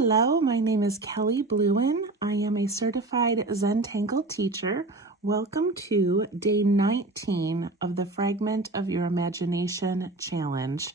Hello, my name is Kelly Bluen. I am a certified Zentangle teacher. Welcome to day 19 of the Fragment of Your Imagination Challenge.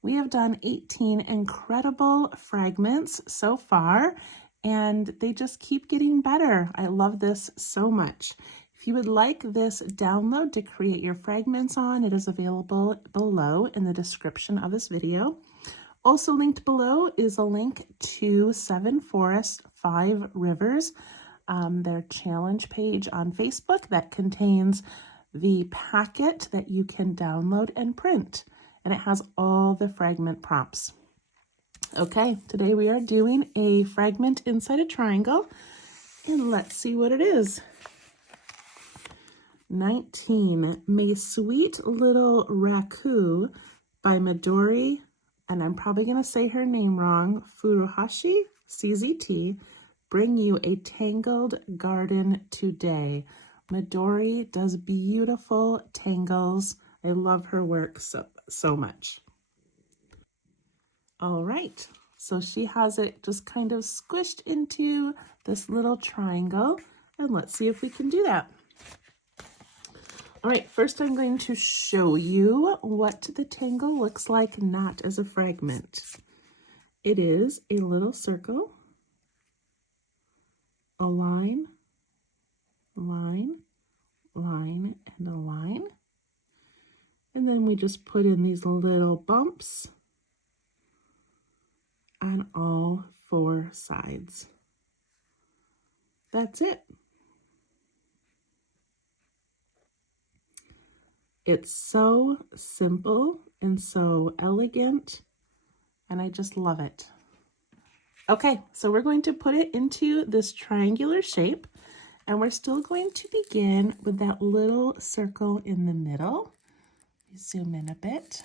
We have done 18 incredible fragments so far, and they just keep getting better. I love this so much. If you would like this download to create your fragments on, it is available below in the description of this video. Also linked below is a link to 7 Forests, 5 Rivers, their challenge page on Facebook that contains the packet that you can download and print. And it has all the fragment prompts. Okay, today we are doing a fragment inside a triangle. And let's see what it is. 19, May Sweet Little Raku by Midori, and I'm probably going to say her name wrong, Furuhashi, CZT, bring you a tangled garden today. Midori does beautiful tangles. I love her work so much. All right, so she has it just kind of squished into this little triangle, and let's see if we can do that. All right, first I'm going to show you what the tangle looks like not as a fragment. It is a little circle, a line, line, line, and a line. And then we just put in these little bumps on all 4 sides. That's it. It's so simple and so elegant, and I just love it. Okay, so we're going to put it into this triangular shape, and we're still going to begin with that little circle in the middle. Zoom in a bit.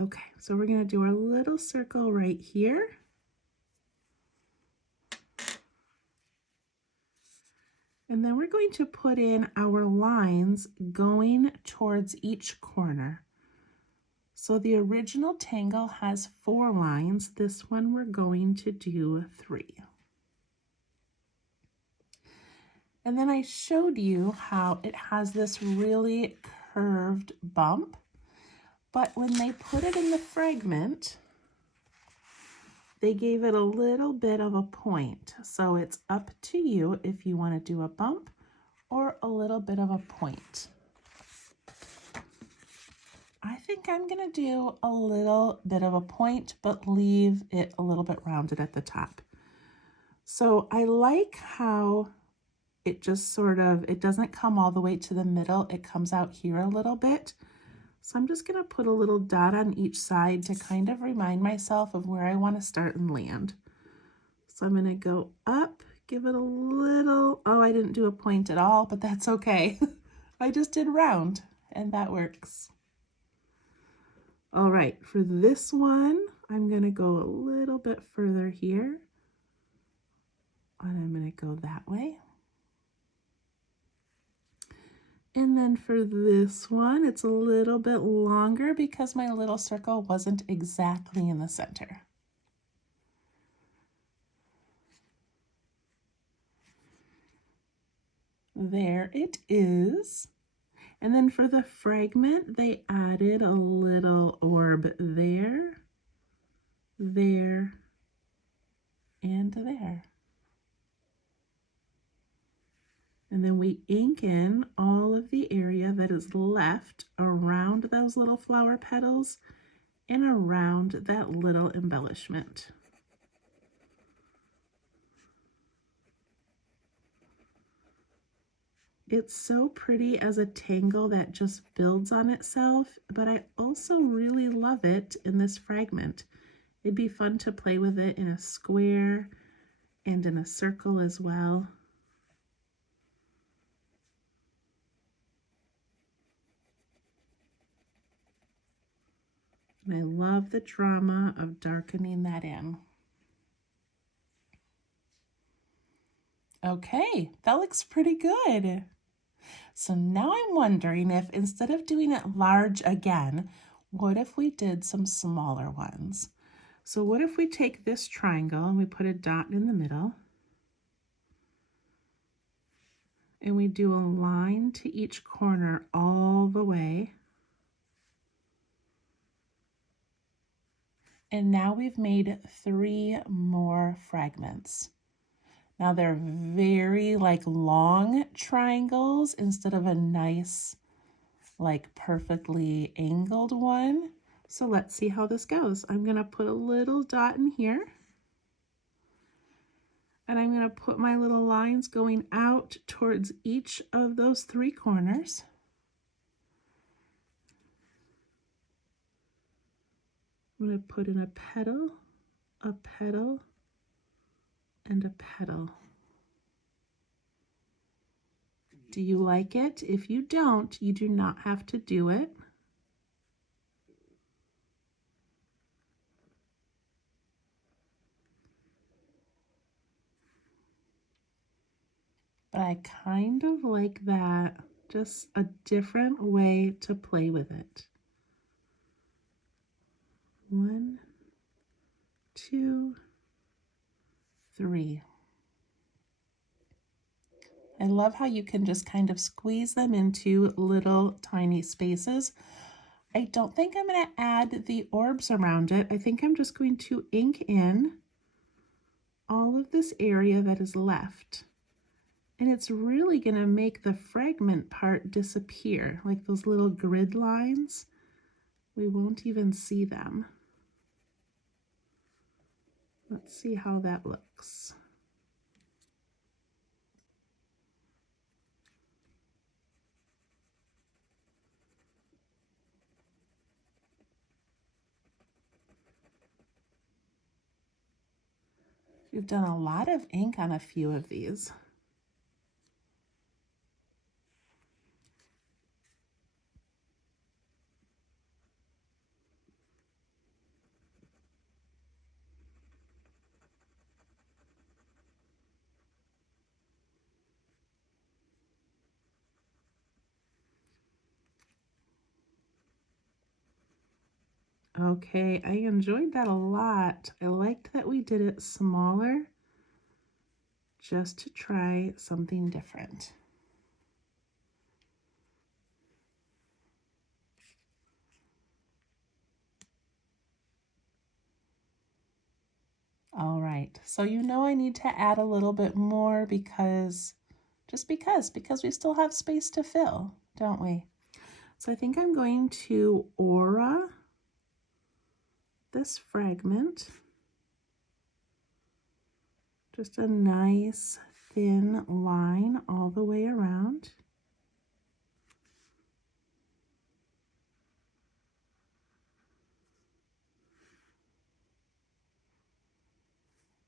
Okay, so we're going to do our little circle right here. And then we're going to put in our lines going towards each corner. So the original tangle has 4 lines. This one we're going to do 3. And then I showed you how it has this really curved bump, but when they put it in the fragment, they gave it a little bit of a point. So it's up to you if you want to do a bump or a little bit of a point. I think I'm going to do a little bit of a point, but leave it a little bit rounded at the top. So I like how it just it doesn't come all the way to the middle. It comes out here a little bit. So I'm just going to put a little dot on each side to kind of remind myself of where I want to start and land. So I'm going to go up, give it a little, oh, I didn't do a point at all, but that's okay. I just did round, and that works. All right, for this one, I'm going to go a little bit further here, and I'm going to go that way. And then for this one, it's a little bit longer because my little circle wasn't exactly in the center. There it is. And then for the fragment, they added a little orb there, there, and there. And then we ink in all of the area that is left around those little flower petals and around that little embellishment. It's so pretty as a tangle that just builds on itself, but I also really love it in this fragment. It'd be fun to play with it in a square and in a circle as well. And I love the drama of darkening that in. Okay, that looks pretty good. So now I'm wondering if instead of doing it large again, what if we did some smaller ones? So what if we take this triangle and we put a dot in the middle, and we do a line to each corner all the way. And now we've made 3 more fragments. Now they're very like long triangles instead of a nice, like perfectly angled one. So let's see how this goes. I'm gonna put a little dot in here. And I'm going to put my little lines going out towards each of those 3 corners. I'm going to put in a petal, and a petal. Do you like it? If you don't, you do not have to do it. But I kind of like that, just a different way to play with it. 1, 2, 3. I love how you can just kind of squeeze them into little tiny spaces. I don't think I'm going to add the orbs around it. I think I'm just going to ink in all of this area that is left. And it's really going to make the fragment part disappear, like those little grid lines. We won't even see them. Let's see how that looks. We've done a lot of ink on a few of these. Okay, I enjoyed that a lot. I liked that we did it smaller just to try something different. All right, so you know I need to add a little bit more because we still have space to fill, don't we? So I think I'm going to aura this fragment. Just a nice thin line all the way around.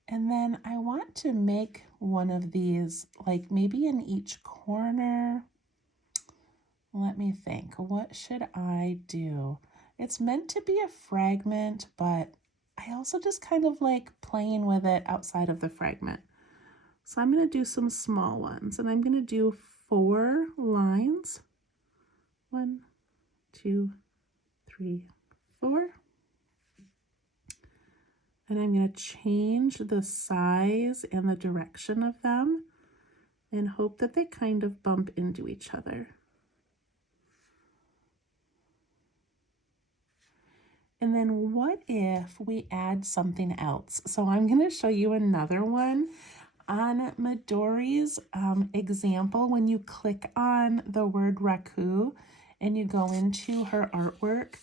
And then I want to make one of these, like maybe in each corner. Let me think, what should I do? It's meant to be a fragment, but I also just kind of like playing with it outside of the fragment. So I'm going to do some small ones, and I'm going to do 4 lines. 1, 2, 3, 4. And I'm going to change the size and the direction of them and hope that they kind of bump into each other. And then what if we add something else? So I'm going to show you another one. On Midori's example, when you click on the word Raku and you go into her artwork,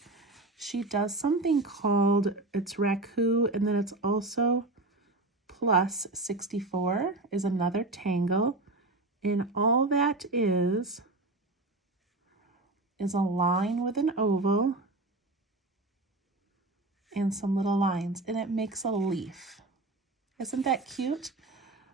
she does something called, it's Raku, and then it's also plus 64 is another tangle. And all that is a line with an oval and some little lines, and it makes a leaf. Isn't that cute?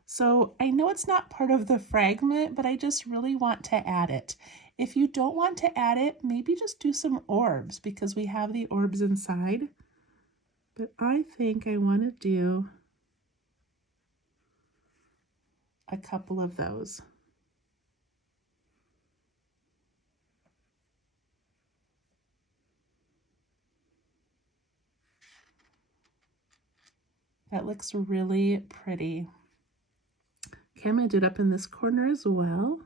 So I know it's not part of the fragment, but I just really want to add it. If you don't want to add it, maybe just do some orbs because we have the orbs inside. But I think I want to do a couple of those. That looks really pretty. Okay, I'm going to do it up in this corner as well.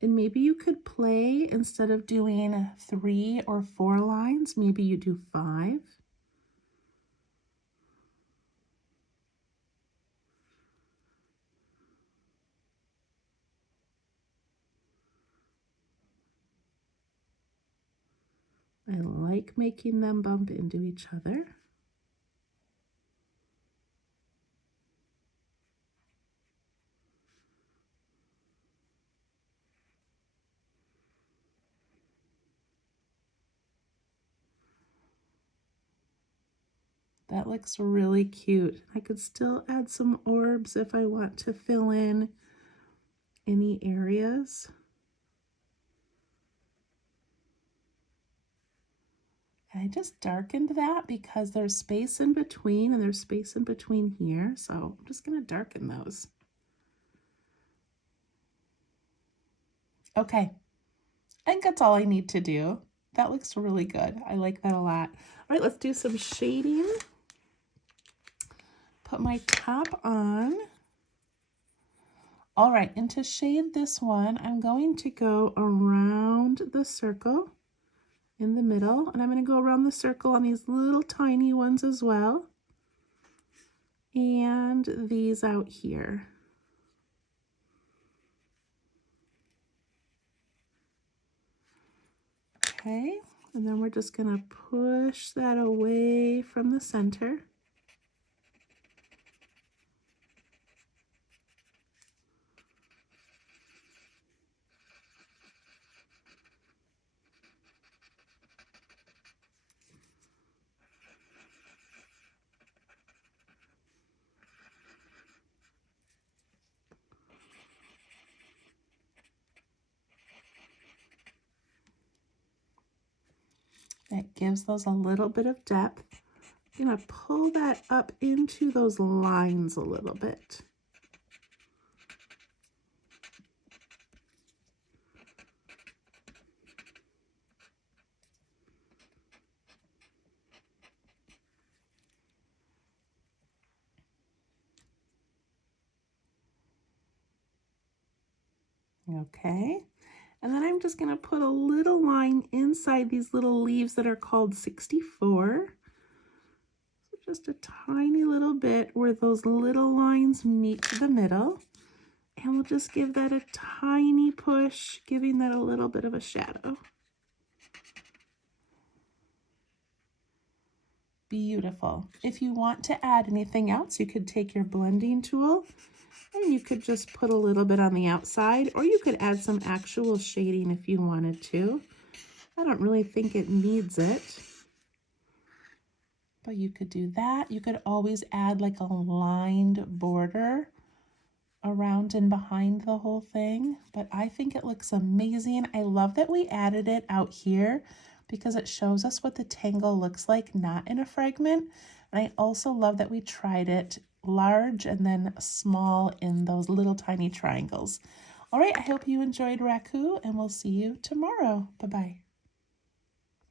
And maybe you could play, instead of doing 3 or 4 lines, maybe you do 5. I like making them bump into each other. That looks really cute. I could still add some orbs if I want to fill in any areas. I just darkened that because there's space in between and there's space in between here. So I'm just going to darken those. Okay, I think that's all I need to do. That looks really good. I like that a lot. All right, let's do some shading. Put my top on. All right, and to shade this one, I'm going to go around the circle in the middle, and I'm going to go around the circle on these little tiny ones as well, and these out here. Okay, and then we're just going to push that away from the center. That gives those a little bit of depth. I'm going to pull that up into those lines a little bit. Okay, and then I'm just going to put a little line inside these little leaves that are called 64. So just a tiny little bit where those little lines meet the middle. And we'll just give that a tiny push, giving that a little bit of a shadow. Beautiful. If you want to add anything else, you could take your blending tool and you could just put a little bit on the outside, or you could add some actual shading if you wanted to. I don't really think it needs it, but you could do that. You could always add like a lined border around and behind the whole thing, but I think it looks amazing. I love that we added it out here because it shows us what the tangle looks like, not in a fragment. And I also love that we tried it large and then small in those little tiny triangles. All right, I hope you enjoyed Raku, and we'll see you tomorrow. Bye-bye.